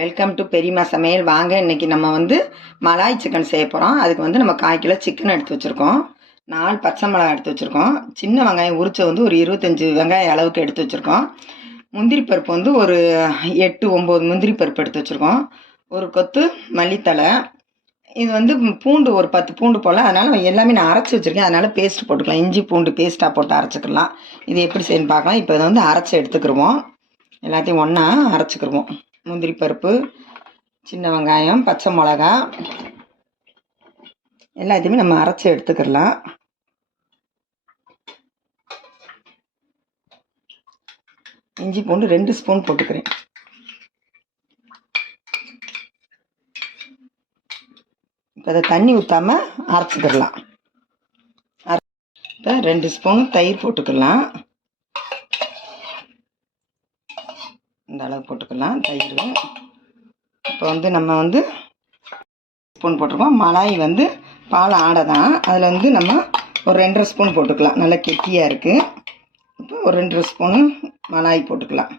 Welcome to பெரியம்மா சமையல். வாங்க, இன்றைக்கி நம்ம வந்து மலாய் சிக்கன் செய்ய போகிறோம். அதுக்கு வந்து நம்ம 1/4 கிலோ சிக்கன் எடுத்து வச்சுருக்கோம். 4 பச்சை மிளகாய் எடுத்து வச்சுருக்கோம். சின்ன வெங்காயம் உரிச்ச வந்து ஒரு 25 வெங்காயம் அளவுக்கு எடுத்து வச்சுருக்கோம். முந்திரி பருப்பு வந்து ஒரு 8 9 முந்திரி பருப்பு எடுத்து வச்சுருக்கோம். ஒரு கொத்து மல்லித்தலை. இது வந்து பூண்டு ஒரு 10 பூண்டு போல், அதனால் எல்லாமே நான் அரைச்சி வச்சுருக்கேன். அதனால் பேஸ்ட் போட்டுக்கலாம். இஞ்சி பூண்டு பேஸ்ட்டாக போட்டு அரைச்சிக்கலாம். இது எப்படி செய்யணும்னு பார்க்கலாம். இப்போ இதை வந்து அரைச்சி எடுத்துக்கிடுவோம். எல்லாத்தையும் ஒன்றா அரைச்சிக்கிடுவோம். முந்திரி பருப்பு, சின்ன வெங்காயம், பச்சை மிளகா எல்லாத்தையுமே நம்ம அரைச்சி எடுத்துக்கிடலாம். இஞ்சி பூண்டு 2 ஸ்பூன் போட்டுக்கிறேன். இப்போ அதை தண்ணி ஊற்றாமல் அரைச்சிக்கிடலாம். இப்போ 2 ஸ்பூன் தயிர் போட்டுக்கலாம். இந்த அளவு போட்டுக்கலாம் தயிர். இப்போ வந்து நம்ம வந்து ஸ்பூன் போட்டிருக்கோம். மலாய் வந்து பால் ஆடை தான். அதில் வந்து நம்ம ஒரு 2.5 ஸ்பூன் போட்டுக்கலாம். நல்லா கெட்டியாக இருக்குது. இப்போ ஒரு 2 ஸ்பூனு மலாய் போட்டுக்கலாம்.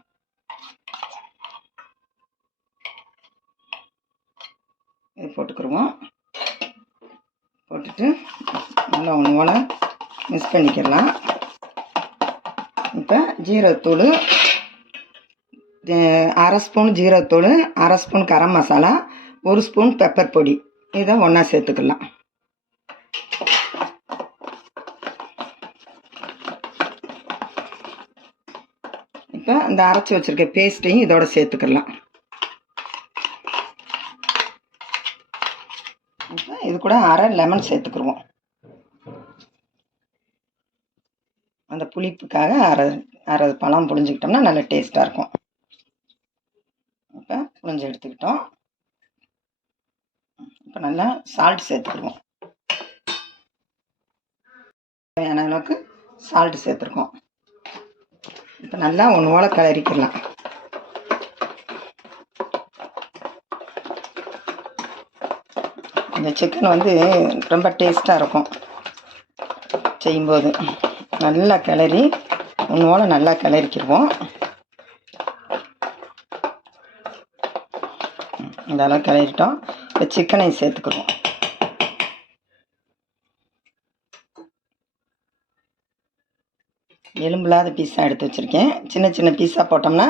இது போட்டுக்கிடுவோம். போட்டுட்டு நல்லா ஒன்று மிக்ஸ் பண்ணிக்கிடலாம். இப்போ ஜீரகத்தூள் 1/2 ஸ்பூன் ஜீரகத்தூள், 1/2 spoon garam masala, 1 spoon pepper பொடி, இதை ஒன்றா சேர்த்துக்கலாம். இப்போ இந்த அரைச்சி வச்சுருக்க பேஸ்ட்டையும் இதோட சேர்த்துக்கலாம். இப்போ இது கூட 1/2 லெமன் சேர்த்துக்கிடுவோம். அந்த புளிப்புக்காக அரை பழம் புழிஞ்சிக்கிட்டோம்னா நல்ல டேஸ்ட்டாக இருக்கும். இப்போ புழிஞ்சு எடுத்துக்கிட்டோம். இப்போ நல்லா சால்ட் சேர்த்துக்கிடுவோம். தேவையான அளவுக்கு சால்ட்டு சேர்த்துருக்கோம். இப்போ நல்லா ஒன்று போல் கிளறிக்கலாம். இந்த சிக்கன் வந்து ரொம்ப டேஸ்ட்டாக இருக்கும் செய்யும்போது. நல்லா கிளறி ஒன்று போல் நல்லா கிளறிக்கிடுவோம். இந்த அளவு கிளறிட்டோம். இப்போ சிக்கனை சேர்த்துக்கிடுவோம். எலும்பில்லாத பீஸாக எடுத்து வச்சுருக்கேன். சின்ன சின்ன பீஸாக போட்டோம்னா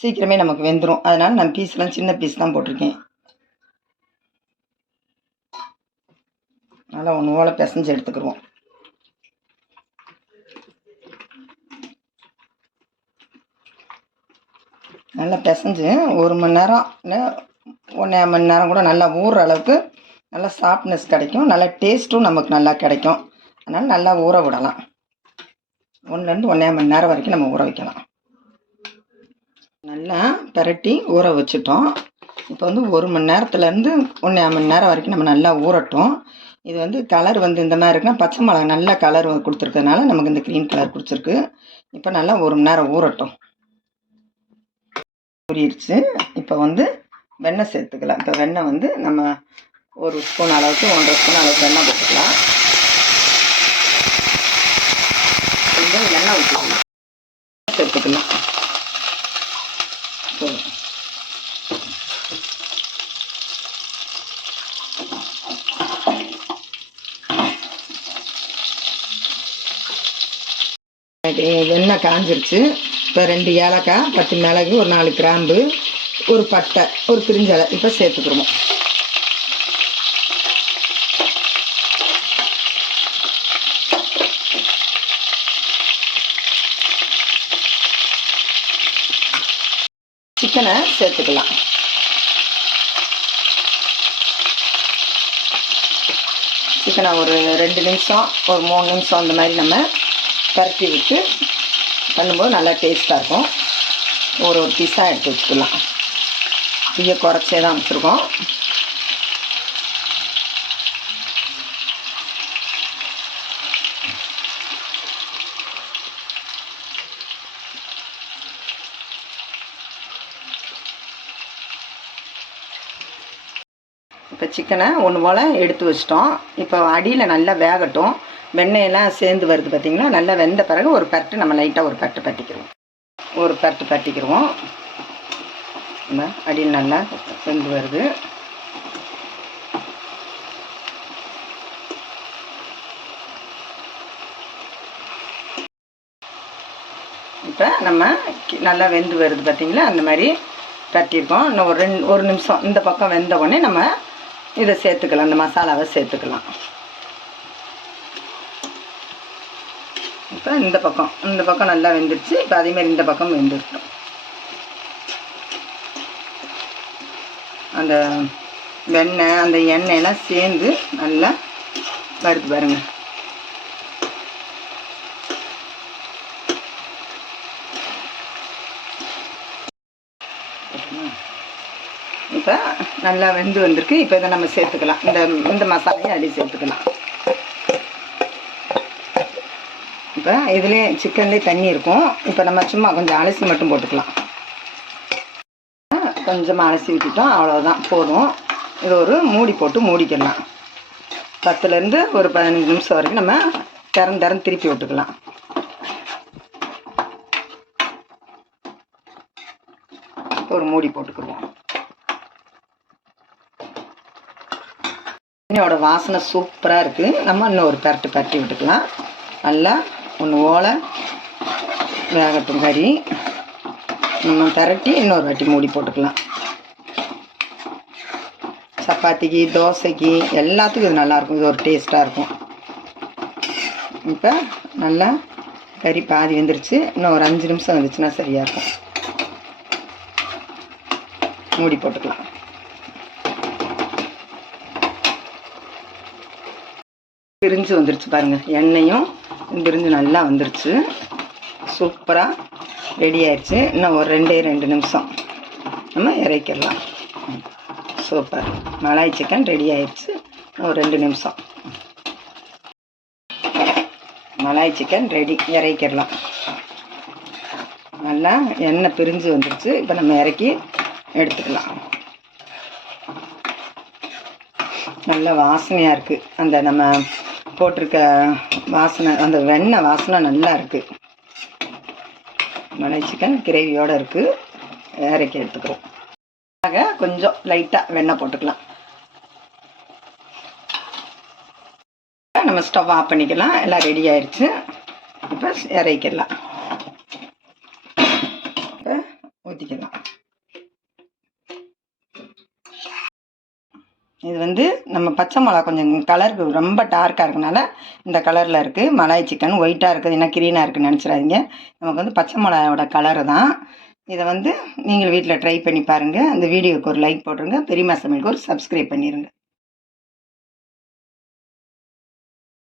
சீக்கிரமே நமக்கு வெந்துடும். அதனால் நான் பீஸ்லாம் சின்ன பீஸ் தான் போட்டிருக்கேன். நல்லா ஒன்று போல் பிசைஞ்சு எடுத்துக்கிடுவோம். நல்லா பிசைஞ்சு 1 மணி நேரம் இல்லை 1.5 மணி நேரம் கூட நல்லா ஊறுற அளவுக்கு நல்லா சாஃப்ட்னஸ் கிடைக்கும். நல்லா டேஸ்ட்டும் நமக்கு நல்லா கிடைக்கும். அதனால் நல்லா ஊற விடலாம். 1லேருந்து 1.5 மணி நேரம் வரைக்கும் நம்ம ஊற வைக்கலாம். நல்லா பிரட்டி ஊற வச்சுட்டோம். இப்போ வந்து 1 மணி நேரத்துலேருந்து 1.5 மணி நேரம் வரைக்கும் நம்ம நல்லா ஊறட்டும். இது வந்து கலர் வந்து இந்த மாதிரி இருக்குன்னா பச்சை மிளகா நல்ல கலர் கொடுத்துருக்கிறதுனால நமக்கு இந்த க்ரீன் கலர் பிடிச்சிருக்கு. இப்போ நல்லா 1 மணி நேரம் ஊறட்டும். ஊறிடுச்சு. இப்போ வந்து வெண்ணெய் சேர்த்துக்கலாம். இப்போ வெண்ணெய் வந்து நம்ம 1 ஸ்பூன் அளவுக்கு 1.5 ஸ்பூன் அளவுக்கு வெண்ணெய் போட்டுக்கலாம். கொஞ்சம் எண்ணெய் ஊற்றிக்கலாம். சேர்த்துக்கலாம். வெண்ணெய் காஞ்சிருச்சு. இப்போ 2 ஏலக்காய், 10 மிளகு, ஒரு 4 கிராம்பு, ஒரு பட்டை, ஒரு பிரிஞ்சலை இப்போ சேர்த்துக்கிறோம். சிக்கனை சேர்த்துக்கலாம். சிக்கனை ஒரு 2 நிமிஷம், ஒரு 3 நிமிஷம் அந்த மாதிரி நம்ம பரட்டி விட்டு பண்ணும்போது நல்லா டேஸ்ட்டாக இருக்கும். ஒரு பீஸாக எடுத்து வச்சுக்கலாம். தீயை குறைச்சே தான் வச்சுருக்கோம். இப்போ சிக்கனை ஒன்று போல் எடுத்து வச்சிட்டோம். இப்போ அடியில் நல்லா வேகட்டும். வெண்ணெயெல்லாம் சேர்ந்து வருது பார்த்திங்களா. நல்லா வெந்த பிறகு ஒரு பரட்டு நம்ம லைட்டாக ஒரு பரட்டு பட்டிக்கிடுவோம். இந்த அடியில் நல்லா வெந்து வருது. இப்போ நம்ம நல்லா வெந்து வருது பார்த்தீங்களா, அந்த மாதிரி தட்டியிருக்கோம். இன்னும் ஒரு நிமிஷம் இந்த பக்கம் வெந்த உடனே நம்ம இதை சேர்த்துக்கலாம், இந்த மசாலாவை சேர்த்துக்கலாம். இப்போ இந்த பக்கம் நல்லா வெந்துருச்சு. இப்போ அதேமாதிரி இந்த பக்கம் வெந்துருக்கோம். அந்த வெண்ணெய் அந்த எண்ணெயெல்லாம் சேர்ந்து நல்லா வருது பாருங்க. இப்போ நல்லா வெந்து வந்திருக்கு. இப்போ இதை நம்ம சேர்த்துக்கலாம், இந்த மசாலையை அடி சேர்த்துக்கலாம். இப்போ இதுலேயே சிக்கன்லேயே தண்ணி இருக்கும். இப்போ நம்ம சும்மா கொஞ்சம் அலசி மட்டும் போட்டுக்கலாம். கொஞ்சமாக அலசி விட்டுட்டோம், அவ்வளோதான், போதும். இது ஒரு மூடி போட்டு மூடிக்கலாம். 10லேருந்து ஒரு 15 நிமிஷம் வரைக்கும் நம்ம திறந்து திருப்பி விட்டுக்கலாம். ஒரு மூடி போட்டுக்குவோம். மீனோட வாசனை சூப்பராக இருக்குது. நம்ம இன்னும் ஒரு பரட்டி விட்டுக்கலாம். நல்லா ஒன்று ஓலை வேகட்டும் கறி. நம்ம பரட்டி இன்னொரு வாட்டி மூடி போட்டுக்கலாம். சப்பாத்திக்கு தோசைக்கு எல்லாத்துக்கும் இது நல்லாயிருக்கும். இது ஒரு டேஸ்ட்டாக இருக்கும். இப்போ நல்லா கறி பாதி வெந்துருச்சு. இன்னும் ஒரு 5 நிமிஷம் வந்துச்சுன்னா சரியாக இருக்கும். மூடி போட்டுக்கலாம். பிரிஞ்சு வந்துருச்சு பாருங்கள், எண்ணெயும் பிரிஞ்சு நல்லா வந்துருச்சு. சூப்பராக ரெடி ஆயிடுச்சு. இன்னும் ஒரு 2 நிமிஷம் நம்ம இறக்கிடலாம். சூப்பர் மலாய் சிக்கன் ரெடி ஆயிடுச்சு. இன்னும் ஒரு 2 நிமிஷம் மலாய் சிக்கன் ரெடி, இறக்கிடலாம். நல்லா எண்ணெய் பிரிஞ்சு வந்துருச்சு. இப்போ நம்ம இறக்கி எடுத்துக்கலாம். நல்ல வாசனையாக இருக்குது. அந்த நம்ம போட்டிருக்க வாசனை, அந்த வெண்ணெய் வாசனை நல்லா இருக்குது. மலாய் சிக்கன் கிரேவியோடு இருக்குது. இறக்கி எடுத்துக்கிறோம். கொஞ்சம் லைட்டாக வெண்ணெய் போட்டுக்கலாம். நம்ம ஸ்டவ் ஆஃப் பண்ணிக்கலாம். எல்லாம் ரெடி ஆயிடுச்சு. இப்போ இறக்கிடலாம். இப்போ ஊற்றிக்கலாம். இது நம்ம பச்சை மிளகா கொஞ்சம் கலருக்கு ரொம்ப டார்க்காக இருக்கனால இந்த கலரில் இருக்குது. மலாய் சிக்கன் ஒயிட்டாக இருக்குது, என்ன க்ரீனாக இருக்குதுன்னு நினச்சிடாதீங்க. நமக்கு பச்சை மிளகாவோட கலரு தான். இதை நீங்கள் வீட்டில் ட்ரை பண்ணி பாருங்கள். இந்த வீடியோவுக்கு ஒரு லைக் போட்டுருங்க. பெரியம்மா சமையலுக்கு ஒரு சப்ஸ்கிரைப் பண்ணிடுங்க.